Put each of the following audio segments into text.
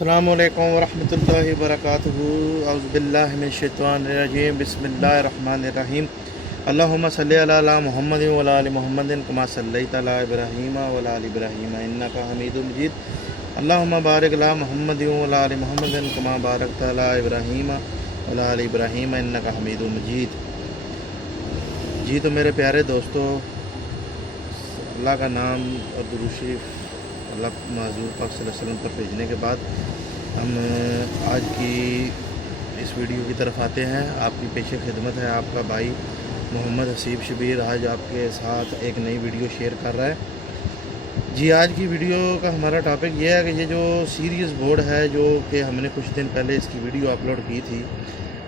अस्सलामुअलैकुम वरहमतुल्लाहि वबरकातुहू। औज़ुबिल्लाहि मिनश्शैतानिर्रजीम। बिस्मिल्लाहिर्रहमानिर्रहीम। अल्लाहुम्मा सल्लि अला मुहम्मदिन व अला आलि मुहम्मदिन कमा सल्लैता अला इब्राहीम व अला आलि इब्राहीम इन्नका हमीदुम मजीद। अल्लाहुम्मा बारिक अला मुहम्मदिन व अला आलि मुहम्मदिन कमा बारकता अला इब्राहीम व अला आलि इब्राहीम इन्नका हमीदुम मजीद। जी तो मेरे प्यारे दोस्तों, अल्लाह का नाम और दुरूद शरीफ अल्लाह हज़ूर पाक सल्लल्लाहु अलैहि वसल्लम पर भेजने के बाद हम आज की इस वीडियो की तरफ आते हैं। आपकी पेशे खिदमत है आपका भाई मोहम्मद हसीब शबीर आज आपके साथ एक नई वीडियो शेयर कर रहा है। जी आज की वीडियो का हमारा टॉपिक ये है कि ये जो सीरीज़ बोर्ड है जो कि हमने कुछ दिन पहले इसकी वीडियो अपलोड की थी,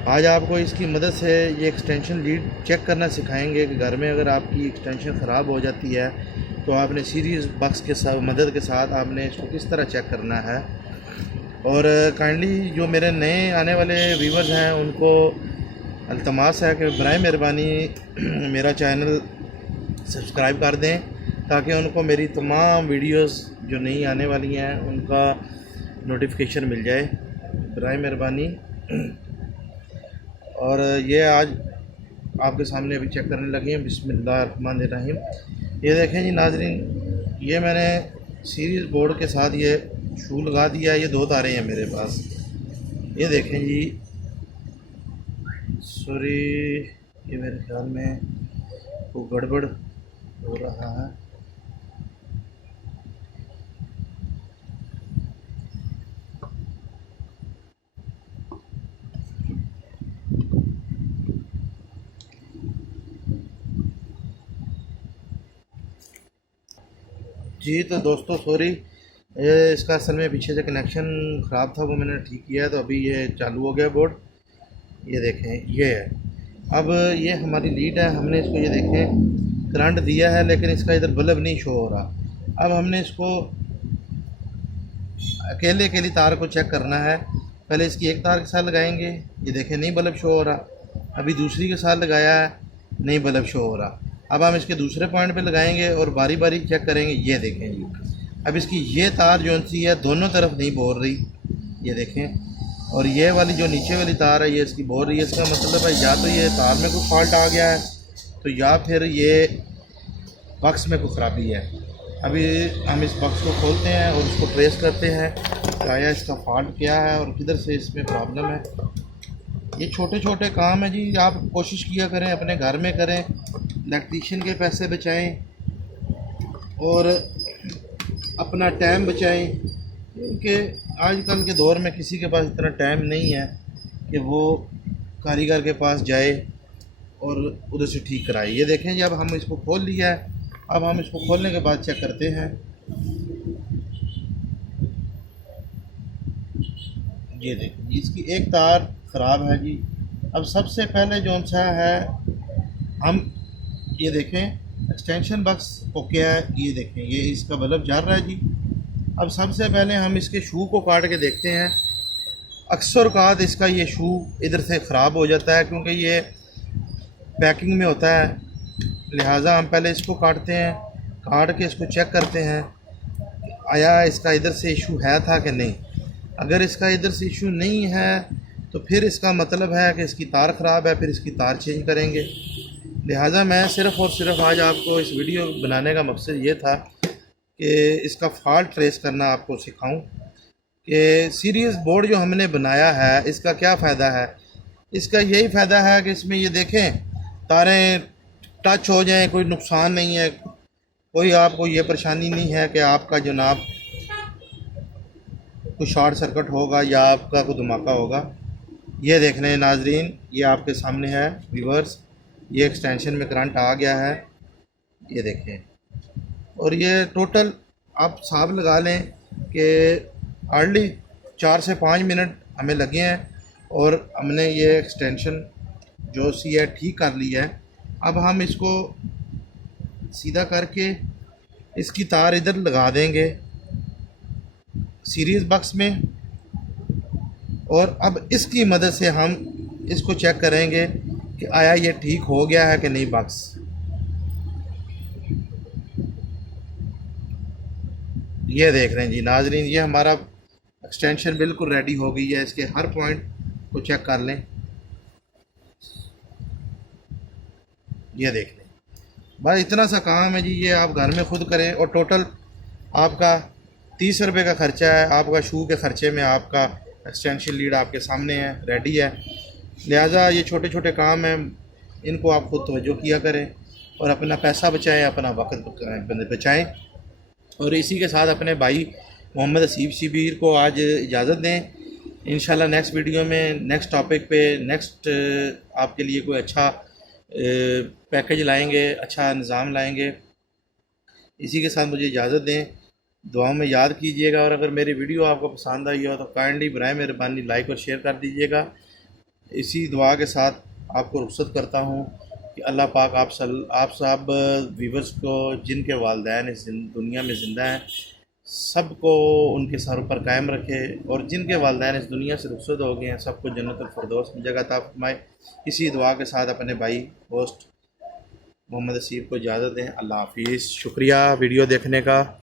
आज आपको इसकी मदद से ये एक्सटेंशन लीड चेक करना सिखाएंगे कि घर में अगर आपकी एक्सटेंशन ख़राब हो जाती है तो आपने सीरीज़ बक्स के साथ मदद के साथ आपने इसको किस तरह चेक करना है। और काइंडली जो मेरे नए आने वाले व्यूवर्स हैं उनको अल्तमास है कि बराए मेहरबानी मेरा चैनल सब्सक्राइब कर दें ताकि उनको मेरी तमाम वीडियोस जो नई आने वाली हैं उनका नोटिफिकेशन मिल जाए, बराए मेहरबानी। और ये आज आपके सामने अभी चेक करने लगे हैं। बिस्मिल्लाहिर्रहमानिर्रहीम। ये देखें जी नाजरीन, ये मैंने सीरीज़ बोर्ड के साथ ये शू लगा दिया है। ये दो तारे हैं मेरे पास, ये देखें जी। सॉरी, ये मेरे ख्याल में वो गड़बड़ हो रहा है। जी तो दोस्तों सॉरी, इसका असल में पीछे से कनेक्शन ख़राब था, वो मैंने ठीक किया है तो अभी ये चालू हो गया बोर्ड। ये देखें ये है। अब ये हमारी लीड है, हमने इसको ये देखें करंट दिया है लेकिन इसका इधर बल्ब नहीं शो हो रहा। अब हमने इसको अकेले अकेली तार को चेक करना है। पहले इसकी एक तार के साथ लगाएंगे, ये देखें नहीं बल्ब शो हो रहा। अभी दूसरी के साथ लगाया है, नहीं बल्ब शो हो रहा। अब हम इसके दूसरे पॉइंट पे लगाएंगे और बारी बारी चेक करेंगे। ये देखें जी, अब इसकी ये तार जो सी है दोनों तरफ नहीं बोल रही, ये देखें। और ये वाली जो नीचे वाली तार है ये इसकी बोल रही है। इसका मतलब है या तो ये तार में कोई फॉल्ट आ गया है तो या फिर ये बक्स में कोई ख़राबी है। अभी हम इस बक्स को खोलते हैं और उसको ट्रेस करते हैं कि आया इसका फॉल्ट क्या है और किधर से इसमें प्रॉब्लम है। ये छोटे छोटे काम है जी, आप कोशिश किया करें अपने घर में करें, इलेक्ट्रीशियन के पैसे बचाएं और अपना टाइम बचाएं, क्योंकि आजकल के दौर में किसी के पास इतना टाइम नहीं है कि वो कारीगर के पास जाए और उधर से ठीक कराए। ये देखें जी, अब हम इसको खोल लिया है। अब हम इसको खोलने के बाद चेक करते हैं। ये देखें जी, इसकी एक तार ख़राब है जी। अब सबसे पहले जो सा है हम ये देखें एक्सटेंशन बक्स ओके है, ये देखें ये इसका बल्ब जल रहा है जी। अब सबसे पहले हम इसके शू को काट के देखते हैं। अक्सर औक़ात इसका ये शू इधर से ख़राब हो जाता है क्योंकि ये पैकिंग में होता है, लिहाजा हम पहले इसको काटते हैं, काट के इसको चेक करते हैं आया इसका इधर से इशू है था कि नहीं। अगर इसका इधर से इशू नहीं है तो फिर इसका मतलब है कि इसकी तार ख़राब है, फिर इसकी तार चेंज करेंगे। लिहाजा मैं सिर्फ़ और सिर्फ आज आपको इस वीडियो बनाने का मकसद ये था कि इसका फॉल्ट ट्रेस करना आपको सिखाऊं कि सीरीज़ बोर्ड जो हमने बनाया है इसका क्या फ़ायदा है। इसका यही फ़ायदा है कि इसमें ये देखें तारें टच हो जाएं, कोई नुकसान नहीं है, कोई आपको ये परेशानी नहीं है कि आपका जनाब कोई शॉर्ट सर्किट होगा या आपका कोई धमाका होगा। ये देख रहे हैं नाजरीन, ये आपके सामने है व्यूअर्स, ये एक्सटेंशन में करंट आ गया है, ये देखें। और ये टोटल आप हिसाब लगा लें कि हार्डली 4 से 5 मिनट हमें लगे हैं और हमने ये एक्सटेंशन जो सी है ठीक कर ली है। अब हम इसको सीधा करके इसकी तार इधर लगा देंगे सीरीज़ बक्स में और अब इसकी मदद से हम इसको चेक करेंगे कि आया ये ठीक हो गया है कि नहीं बक्स। ये देख रहे हैं जी नाजरीन, ये हमारा एक्सटेंशन बिल्कुल रेडी हो गई है, इसके हर पॉइंट को चेक कर लें। ये देख लें, बस इतना सा काम है जी, ये आप घर में खुद करें और टोटल आपका 30 रुपये का ख़र्चा है। आपका शू के ख़र्चे में आपका एक्सटेंशन लीड आपके सामने है, रेडी है। लिहाजा ये छोटे छोटे काम हैं, इनको आप खुद तवज्जो किया करें और अपना पैसा बचाएं, अपना वक्त बचाएं। और इसी के साथ अपने भाई मोहम्मद हसीब शिबीर को आज इजाज़त दें। इंशाल्लाह नेक्स्ट वीडियो में नेक्स्ट टॉपिक पे नेक्स्ट आपके लिए कोई अच्छा पैकेज लाएंगे, अच्छा निज़ाम लाएंगे। इसी के साथ मुझे इजाज़त दें, दुआओं में याद कीजिएगा। और अगर मेरी वीडियो आपको पसंद आई हो तो काइंडली बराए मेहरबानी लाइक और शेयर कर दीजिएगा। इसी दुआ के साथ आपको रुखसत करता हूँ कि अल्लाह पाक आप सब व्यूवर्स को, जिनके वालिदैन इस दुनिया में ज़िंदा हैं, सबको उनके सर पर कायम रखे, और जिनके वालिदैन इस दुनिया से रुखसत हो गए हैं सबको जन्नतुल फिरदौस में जगह अता फरमाए। इसी दुआ के साथ अपने भाई होस्ट मोहम्मद हसीब को इजाज़त दें। अल्लाह हाफिज़। शुक्रिया वीडियो देखने का।